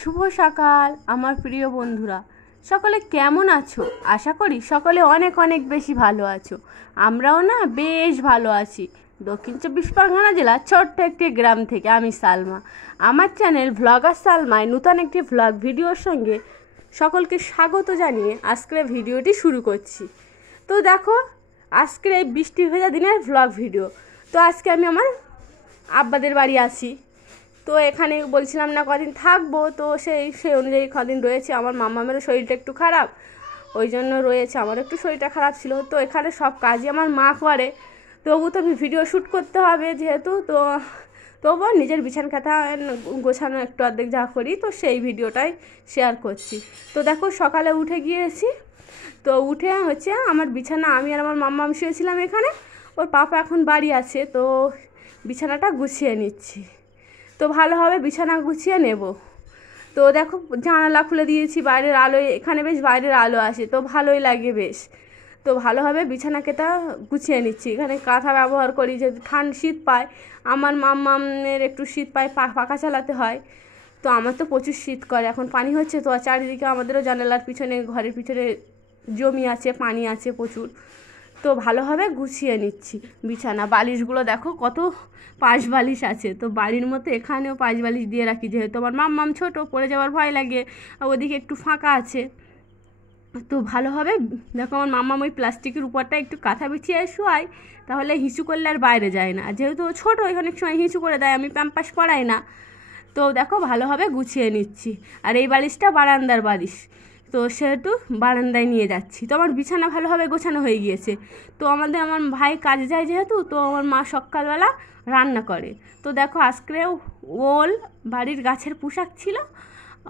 শুভ সকাল আমার প্রিয় বন্ধুরা, সকলে কেমন আছো? আশা করি সকলে অনেক অনেক বেশি ভালো আছো। আমরাও না বেশ ভালো আছি। দক্ষিণ চব্বিশ পরগনা জেলার ছোট্ট একটি গ্রাম থেকে আমি সালমা। আমার চ্যানেল ভ্লগার সালমায় নূতন একটি ভ্লগ ভিডিওর সঙ্গে সকলকে স্বাগত জানিয়ে আজকের ভিডিওটি শুরু করছি। তো দেখো, আজকের এই বৃষ্টি ভেজা দিনের ভ্লগ ভিডিও। তো আজকে আমি আমার আব্বাদের বাড়ি আছি। তো এখানে বলছিলাম না কদিন থাকবো, তো সেই অনুযায়ী কদিন রয়েছে। আমার মামামেরও শরীরটা একটু খারাপ, ওই জন্য রয়েছে। আমার একটু শরীরটা খারাপ ছিল, তো এখানে সব কাজই আমার মা করে। তবু তো ভিডিও শ্যুট করতে হবে যেহেতু, তো তবুও নিজের বিছানা কাঁথা গোছানো একটু অর্ধেক যা করি, তো সেই ভিডিওটাই শেয়ার করছি। তো দেখো, সকালে উঠে গিয়েছি। তো উঠে হচ্ছে আমার বিছানা, আমি আর আমার মাম্মাম শুয়েছিলাম এখানে। ওর পাপা এখন বাড়ি আছে, তো বিছানাটা গুছিয়ে নিচ্ছি। তো ভালোভাবে বিছানা গুছিয়ে নেব। তো দেখো, জানালা খুলে দিয়েছি, বাইরের আলো, এখানে বেশ বাইরের আলো আসে, তো ভালোই লাগে বেশ। তো ভালোভাবে বিছানা কেতা গুছিয়ে নিচ্ছি। এখানে কাঁথা ব্যবহার করি, যেহেতু শীত পায়। আমার মামের একটু শীত পায়, পাখা চালাতে হয়। তো আমার তো প্রচুর শীত করে। এখন পানি হচ্ছে, তো চারিদিকে আমাদেরও জানালার পিছনে, ঘরের পিছনে জমি আছে, পানি আছে প্রচুর। তো ভালোভাবে গুছিয়ে নিচ্ছি বিছানা। বালিশগুলো দেখো কত পাশ বালিশ আছে। তো বাড়ির মতো এখানেও পাশ বালিশ দিয়ে রাখি, যেহেতু আমার মাম্মাম ছোটো, পড়ে যাওয়ার ভয় লাগে। আর ওদিকে একটু ফাঁকা আছে। তো ভালোভাবে দেখো, আমার মাম্মাম ওই প্লাস্টিকের উপরটা একটু কাঁথা বিছিয়ে শোয়াই, তাহলে হিঁচু করলে আর বাইরে যায় না। যেহেতু ছোটো, অনেক সময় হিঁচু করে দেয়, আমি প্যাম্পাস পরাই না। তো দেখো, ভালোভাবে গুছিয়ে নিচ্ছি। আর এই বালিশটা বারান্দার বালিশ, তো সেহেতু বারান্দায় নিয়ে যাচ্ছি। তো আমার বিছানা ভালোভাবে গোছানো হয়ে গিয়েছে। তো আমার ভাই কাজে যায় যেহেতু, তো আমার মা সকালবেলা রান্না করে। তো দেখো, আজকেও ওল বাড়ির গাছের পুশাক ছিল,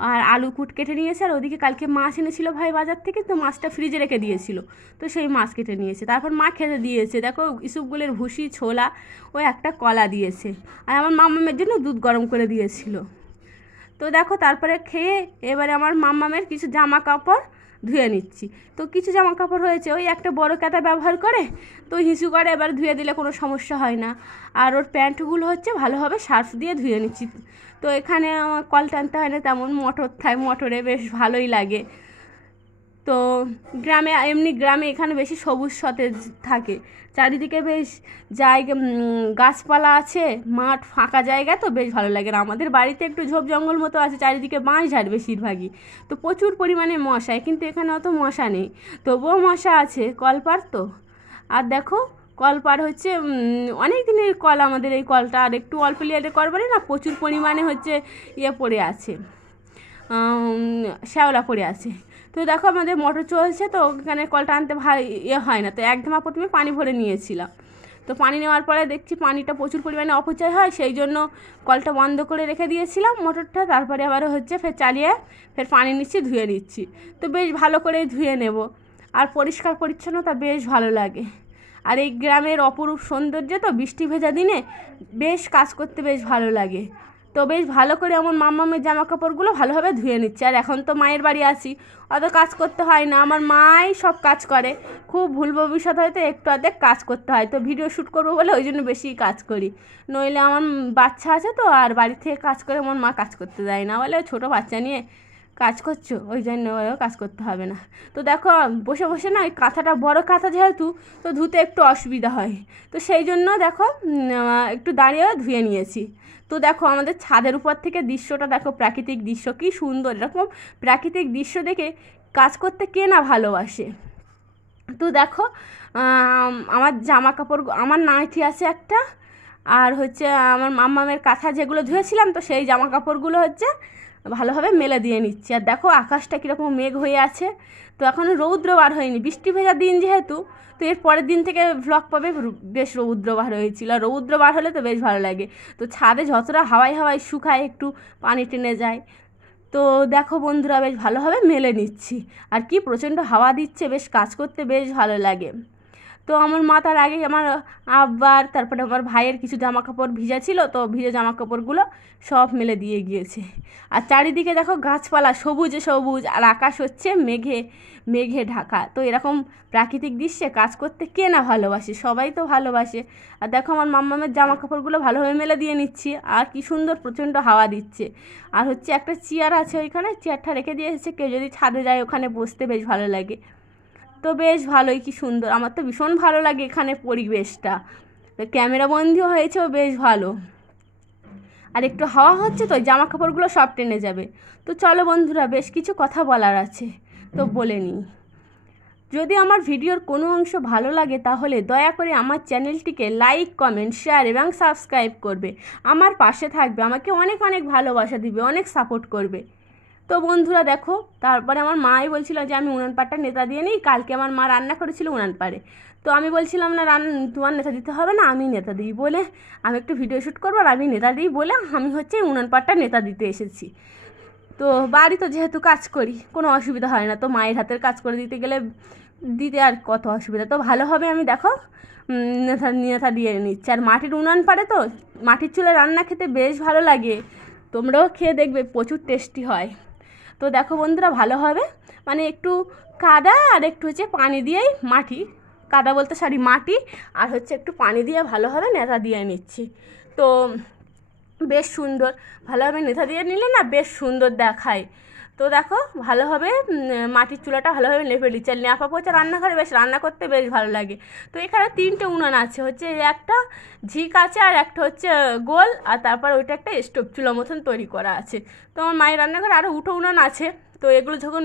আর আলু কুট কেটে নিয়েছে। আর ওদিকে কালকে মাছ এনেছিল ভাই বাজার থেকে, তো মাছটা ফ্রিজে রেখে দিয়েছিল, তো সেই মাছ কেটে নিয়েছে। তারপর মা খেতে দিয়েছে। দেখো, ইসুপগুলের ভুসি, ছোলা, ওই একটা কলা দিয়েছে। আর আমার মামামের জন্য দুধ গরম করে দিয়েছিল। তো দেখো, তারপরে খেয়ে এবারে আমার মাম্মামের কিছু জামা কাপড় ধুয়ে নিচ্ছি। তো কিছু জামা কাপড় হয়েছে, ওই একটা বড় কাঁথা ব্যবহার করে, তো হিসু করে এবার ধুয়ে দিলে কোনো সমস্যা হয় না। আর ওর প্যান্টগুলো হচ্ছে ভালোভাবে সার্ফ দিয়ে ধুয়ে নিচ্ছি। তো এখানে আমার কল টানতে হয় না তেমন, মোটর থাকে, মোটরে বেশ ভালোই লাগে। তো গ্রামে এখানে বেশি সবুজ সতেজ থাকে, চারিদিকে বেশ জায়গা, গাছপালা আছে, মাঠ ফাঁকা জায়গা, তো বেশ ভালো লাগে। আর আমাদের বাড়িতে একটু ঝোপ জঙ্গল মতো আছে, চারিদিকে বাঁশঝাড় বেশিরভাগই, তো প্রচুর পরিমাণে মশায়, কিন্তু এখানে অত মশা নেই, তবুও মশা আছে। কলপার তো। আর দেখো, কলপার হচ্ছে অনেক দিনের কল আমাদের এই কলটা, আর একটু অল্প লিয়ারে করবারে না, প্রচুর পরিমাণে হচ্ছে পড়ে আছে, শ্যাওলা পড়ে আছে। তো দেখো, আমাদের মোটর চলছে, তো ওখানে কলটা আনতে হয় না, তো একদম প্রথমে পানি ভরে নিয়েছিলাম। তো পানি নেওয়ার পরে দেখছি পানিটা প্রচুর পরিমাণে অপচয় হয়, সেই জন্য কলটা বন্ধ করে রেখে দিয়েছিলাম মোটরটা। তারপরে আবার হচ্ছে ফের চালিয়ে ফের পানি নিচ্ছি, ধুয়ে নিচ্ছি। তো বেশ ভালো করে ধুয়ে নেব। আর পরিষ্কার পরিচ্ছন্নতা বেশ ভালো লাগে। আর এই গ্রামের অপরূপ সৌন্দর্য, তো বৃষ্টি ভেজা দিনে বেশ কাজ করতে বেশ ভালো লাগে। তো বেশ ভালো করে আমার মাম্মামের জামা কাপড়গুলো ভালোভাবে ধুয়ে নিচ্ছে। আর এখন তো মায়ের বাড়ি আছি, অত কাজ করতে হয় না, আমার মাই সব কাজ করে। খুব ভুল ভবিষ্যৎ হয়তো একটু অর্ধেক কাজ করতে হয়, তো ভিডিও শ্যুট করবো বলে ওই জন্য বেশি কাজ করি। নইলে আমার বাচ্চা আছে, তো আর বাড়ি থেকে কাজ করে আমার মা কাজ করতে দেয় না, বলে ছোটো বাচ্চা নিয়ে কাজ করছো, ওই জন্য কাজ করতে হবে না। তো দেখো, বসে বসে না, ওই কাঁথাটা বড় কাঁথা যেহেতু, তো ধুতে একটু অসুবিধা হয়, তো সেই জন্য দেখো একটু দাঁড়িয়ে ধুয়ে নিয়েছি। তো দেখো, আমাদের ছাদের উপর থেকে দৃশ্যটা দেখো, প্রাকৃতিক দৃশ্য কী সুন্দর। এরকম প্রাকৃতিক দৃশ্য দেখে কাজ করতে কে না ভালোবাসে। তো দেখো, আমার জামা কাপড়, আমার নাইটি আছে একটা, আর হচ্ছে আমার মাম্মামের কাঁথা যেগুলো ধুয়েছিলাম, তো সেই জামা কাপড়গুলো হচ্ছে ভালোভাবে মেলে দিয়ে নিচ্ছি। আর দেখো, আকাশটা কীরকম মেঘ হয়ে আছে, তো এখনও রৌদ্র বার হয়নি, বৃষ্টি ভেজা দিন যেহেতু, তো এর পরের দিন থেকে ভ্লগ পাবে বেশ রৌদ্র বার হয়েছিল। আর রৌদ্র বার হলে তো বেশ ভালো লাগে। তো ছাদে যতটা হাওয়ায় হাওয়ায় শুকায়, একটু পানি টেনে যায়। তো দেখো বন্ধুরা, বেশ ভালোভাবে মেলে নিচ্ছি। আর কি প্রচণ্ড হাওয়া দিচ্ছে, বেশ কাজ করতে বেশ ভালো লাগে। তো আমার মা তার আগে আমার আব্বার তারপরে আমার ভাইয়ের কিছু জামা কাপড় ভিজা ছিল, তো ভিজে জামা কাপড়গুলো সব মেলে দিয়ে গিয়েছে। আর চারিদিকে দেখো গাছপালা সবুজে সবুজ, আর আকাশ হচ্ছে মেঘে মেঘে ঢাকা। তো এরকম প্রাকৃতিক দৃশ্যে কাজ করতে কে না ভালোবাসে, সবাই তো ভালোবাসে। আর দেখো আমার মাম্মামের জামা কাপড়গুলো ভালোভাবে মেলে দিয়ে নিচ্ছি, আর কি সুন্দর প্রচণ্ড হাওয়া দিচ্ছে। আর হচ্ছে একটা চেয়ার আছে ওইখানে, চেয়ারটা রেখে দিয়ে এসেছে, কেউ যদি ছাদে যায় ওখানে বসতে বেশ ভালো লাগে। তো বেশ ভালোই, কি সুন্দর, আমার তো ভীষণ ভালো লাগে এখানে পরিবেশটা। ক্যামেরা বন্দিও হয়েছেও বেশ ভালো। আর একটু হাওয়া হচ্ছে তো জামা কাপড়গুলো সব টেনে যাবে। তো চলো বন্ধুরা, বেশ কিছু কথা বলার আছে, তো বলে নিই। যদি আমার ভিডিওর কোনো অংশ ভালো লাগে তাহলে দয়া করে আমার চ্যানেলটিকে লাইক, কমেন্ট, শেয়ার এবং সাবস্ক্রাইব করবে। আমার পাশে থাকবে, আমাকে অনেক অনেক ভালোবাসা দিবে, অনেক সাপোর্ট করবে। তো বন্ধুরা দেখো, তারপরে আমার মাই বলছিল যে আমি উনান পাড়টা নেতা দিয়ে নিই, কালকে আমার মা রান্না করেছিল উনান পাড়ে। তো আমি বলছিলাম না তোমার নেতা দিতে হবে না, আমি নেতা দিই বলে আমি একটু ভিডিও শ্যুট করবো, আর আমি নেতা দিই বলে আমি হচ্ছে উনান পাড়টা নেতা দিতে এসেছি। তো বাড়ি তো যেহেতু কাজ করি কোনো অসুবিধা হয় না, তো মায়ের হাতের কাজ করে দিতে গেলে দিতে আর কত অসুবিধা। তো ভালোভাবে আমি দেখো নেতা দিয়ে নিচ্ছি। আর মাটির উনান পাড়ে তো মাটির চুলে রান্না খেতে বেশ ভালো লাগে, তোমরাও খেয়ে দেখবে, প্রচুর টেস্টি হয়। তো দেখো বন্ধুরা, ভালোভাবে মানে একটু কাদা আর একটু হচ্ছে পানি দিয়েই কাদা বলতে মাটি আর হচ্ছে একটু পানি দিয়ে ভালোভাবে নেতা দিয়ে নিচ্ছি। তো বেশ সুন্দর, ভালোভাবে নেতা দিয়ে নিলে না বেশ সুন্দর দেখায়। তো দেখো ভালোভাবে মাটির চুলাটা ভালোভাবে লেপে নিচ্ছে। আর ন্যাপা পোচা রান্নাঘরে বেশ রান্না করতে বেশ ভালো লাগে। তো এখানে 3টে উনান আছে, হচ্ছে একটা ঝিক আছে আর একটা হচ্ছে গোল, আর তারপর ওইটা একটা স্টোভ চুলো মতন তৈরি করা আছে। তো আমার মায়ের রান্নাঘরে আরও উঠো উনান আছে। তো এগুলো যখন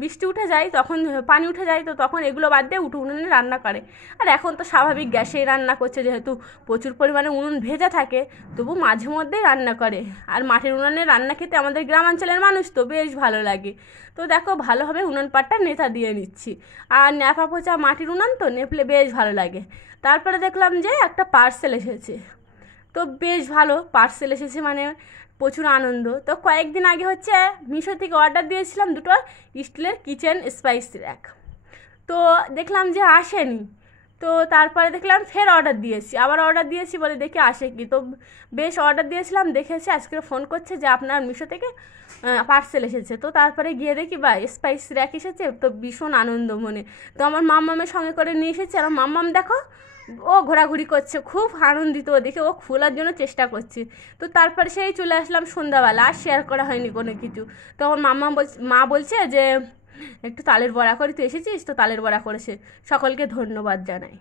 বৃষ্টি উঠে যায়, তখন পানি উঠে যায়, তো তখন এগুলো বাদ দিয়ে উঠো উনুনে রান্না করে। আর এখন তো স্বাভাবিক গ্যাসেই রান্না করছে, যেহেতু প্রচুর পরিমাণে উনুন ভেজা থাকে, তবু মাঝে মধ্যেই রান্না করে। আর মাটির উনুনে রান্না খেতে আমাদের গ্রামাঞ্চলের মানুষ তো বেশ ভালো লাগে। তো দেখো ভালোভাবে উনুন পাটটা নেতা দিয়ে নিচ্ছি। আর ন্যাপা পোচা মাটির উনুন তো নেপলে বেশ ভালো লাগে। তারপরে দেখলাম যে একটা পার্সেল এসেছে, তো বেশ ভালো পার্সেল এসেছে, মানে প্রচুর আনন্দ। তো কয়েকদিন আগে হচ্ছে মিশো থেকে অর্ডার দিয়েছিলাম 2টো স্টিলের কিচেন স্পাইস র্যাক, তো দেখলাম যে আসেনি। তো তারপরে দেখলাম ফের আবার অর্ডার দিয়েছি বলে দেখি আসে কি। তো বেশ অর্ডার দিয়েছিলাম, দেখেছি আজকে ফোন করছে যে আপনার মিশো থেকে পার্সেল এসেছে। তো তারপরে গিয়ে দেখি বা স্পাইস র্যাক এসেছে, তো ভীষণ আনন্দ মনে। তো আমার মাম্মামের সঙ্গে করে নিয়ে এসেছে, আর মাম্মাম দেখো ও ঘোরাঘুরি করছে, খুব আনন্দিত দেখে, ও খোলার জন্য চেষ্টা করছে। তো তারপরে সেই চলে আসলাম সন্ধ্যাবেলা, আর শেয়ার করা হয়নি কোনো কিছু। তো আমার মা বলছে যে একটু তালের বড়া করি, তুই এসেছিস তো তালের বড়া করেছে, সকলকে ধন্যবাদ জানাই।